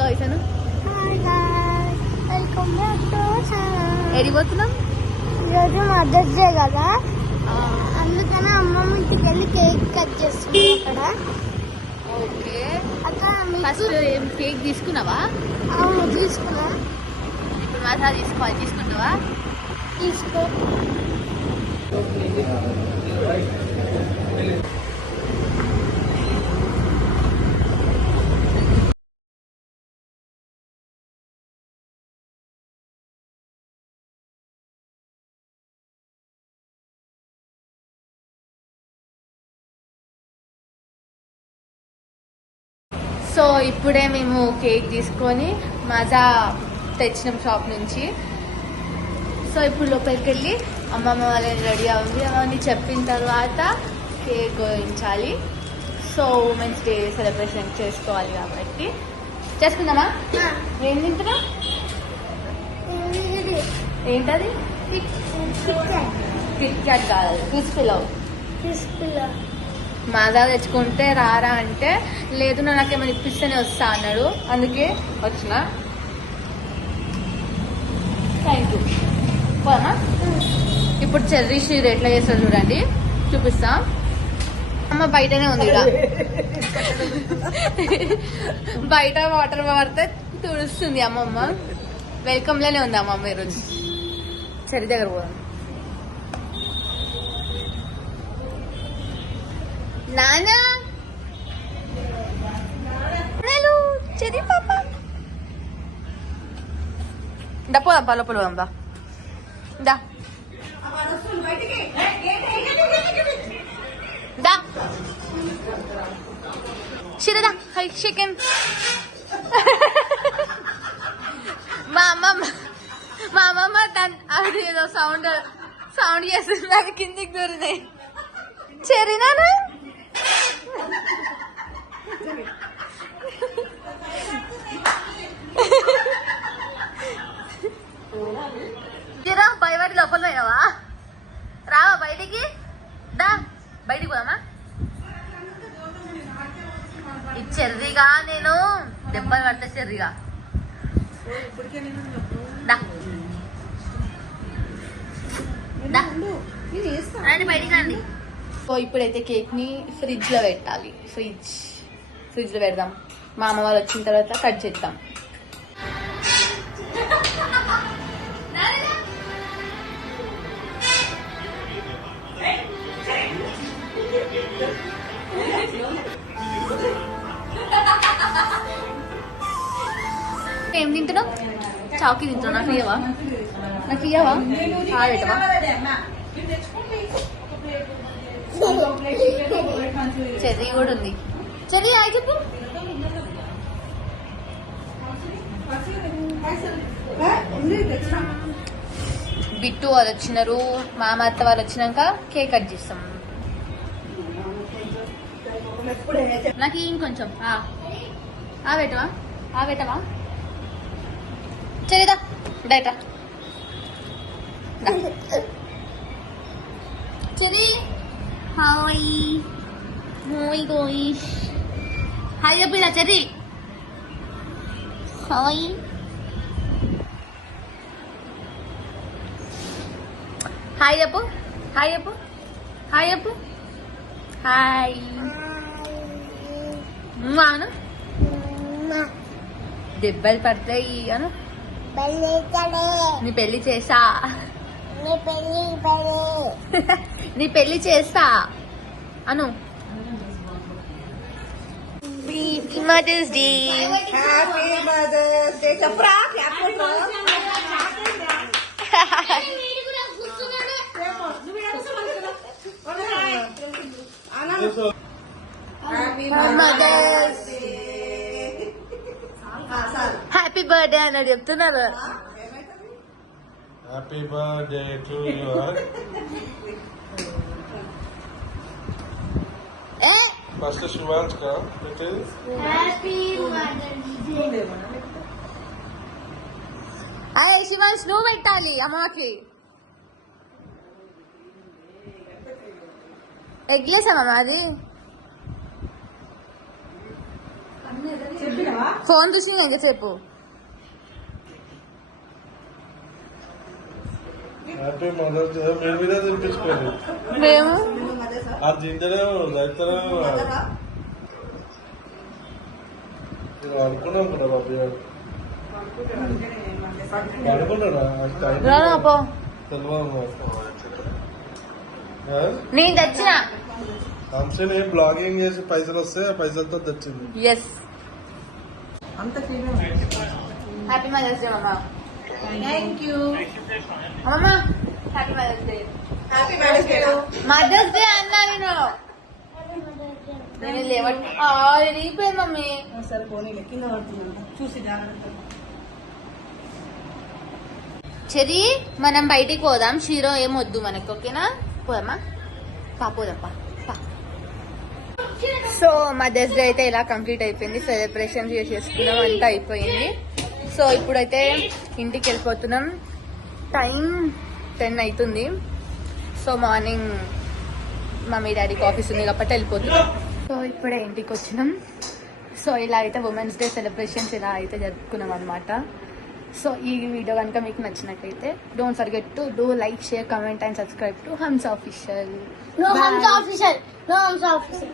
Guys అను. ఎడిపోతున్నాం ఈరోజు mothers day కదా, అందుకని అమ్మమ్మ ఇంటికి వెళ్ళి కేక్ కట్ చేస్తుంది అక్కడ. ఓకే, అక్కడ ఫస్ట్ ఏం కేక్ తీసుకున్నావా? అవును తీసుకున్నా. ఇప్పుడు మసాలా తీసుకోవాలి, తీసుకుంటావా? తీసుకో. సో ఇప్పుడే మేము కేక్ తీసుకొని మజా తెచ్చినాం షాప్ నుంచి. సో ఇప్పుడు లోపలికి వెళ్ళి అమ్మమ్మ వాళ్ళని రెడీ అవ్వండి అవన్నీ చెప్పిన తర్వాత కేక్ గోయించాలి. సో ఉమెన్స్ డే సెలబ్రేషన్ చేసుకోవాలి కాబట్టి చేసుకుందామా? ఏం తింటున్నాం? ఏంటది? కిట్ క్యాట్ కాదు, క్రిస్పీలో. మజా తెచ్చుకుంటే రారా అంటే లేదు, నాకేమైనా ఇప్పిస్తేనే వస్తా అన్నాడు, అందుకే వచ్చిన. Thank you. పోదామా? ఇప్పుడు చెర్రీ షీర్ ఎట్లా చేస్తారు చూడండి, చూపిస్తా. అమ్మ బయటనే ఉంది ఇక, బయట వాటర్ పడితే తుడుస్తుంది అమ్మమ్మ. వెల్కమ్ లోనే ఉంది అమ్మమ్మ ఈరోజు. చెర్రీ దగ్గర పోదాం. నానా చెర్రీ పాప దా, పోదాం లోపల పోదాం. దా దా దా చిరదా. Hi chicken. మా అమ్మమ్మ అది ఏదో సౌండ్ చేస్తుంది, అది కిందికి దూరినాయి. చెరినా భయపడి లోపల పోయావా? రావా బయటికి? దా బయటికి పోదామా? ఈ చెర్రీగా నేను దెబ్బలు పడతా. చెర్రీగా రండి బయటికి రండి. సో ఇప్పుడైతే కేక్ ని ఫ్రిడ్జ్ లో పెట్టాలి. ఫ్రిడ్జ్ లో పెడదాం. మా అమ్మ వాళ్ళు వచ్చిన తర్వాత కట్ చేద్దాం. ఏం తింటున్నావు? చాకీ తింటున్నావు. నాకు ఇయ్యవా? పెట్టవా? చెర్రీ కూడా ఉంది. చెర్రీ హాయ్ చెప్పు. బిట్టు వాళ్ళు వచ్చినారు, మామ అత్త వాళ్ళు వచ్చినాక కేక్ కట్ చేస్తాం. నాకు ఇంకొంచెం పెట్టవా? చెరిదా డైటా చెరి. హాయ్ గోయిష్. హాయ్ చెప్పిలా చెరి. హాయ్ చెప్పు. హాయ్ అను. దెబ్బలు పడతాయి అను. నీ పెళ్లి చేస్తా అను. Mother's day. Happy mother's day చెప్పరా? హ్యాపీ బర్త్డే అన్నాడు చెప్తున్నారు. Happy birthday to you. First Shivansh కా అదే శివాంశ్ నువ్వు పెట్టాలి అమ్మకి. ఎగ్లేసామా అది? ఫోన్ చూసి ఇంకా చెప్పు. Happy mother's day. మేము మీద తినిపించుకోండి. మేము అది తింటేనే రైతారా అనుకున్నాం కదా బాబు గారు అనుకున్నారా పో. తెలియదు. నేను తెచ్చిన. అంశని బ్లాగింగ్ చేసి పైసలు వస్తే ఆ పైసలతో తెచ్చింది. ఎస్. హ్యాపీ మదర్స్ డే మామా. Thank you. అమ్మా happy mother's day. Happy marriage day. Mother's day అన్నా నేను లేవట్ రీపోయింది మమ్మీ. సరే పోనీ కింద పడుతున్నాను చూసి చెరి మనం బయటికి పోదాం. షీరో ఏం వద్దు మనకి, ఓకేనా? పోదామా? పోదాం. సో మదర్స్ డే అయితే ఇలా కంప్లీట్ అయిపోయింది. సెలబ్రేషన్ చేసుకున్నాం, అంతా అయిపోయింది. సో ఇప్పుడైతే ఇంటికి వెళ్ళిపోతున్నాం. టైం 10 అవుతుంది. సో మార్నింగ్ మమ్మీ డాడీకి ఆఫీస్ ఉంది కాబట్టి వెళ్ళిపోతున్నాం. సో ఇప్పుడే ఇంటికి వచ్చినాం. సో ఇలా అయితే ఉమెన్స్ డే సెలబ్రేషన్స్ ఇలా అయితే జరుపుకున్నాం అనమాట. సో ఈ వీడియో కనుక మీకు నచ్చినట్లయితే don't forget to do like, share, comment and subscribe to hems official. No, Hamza official.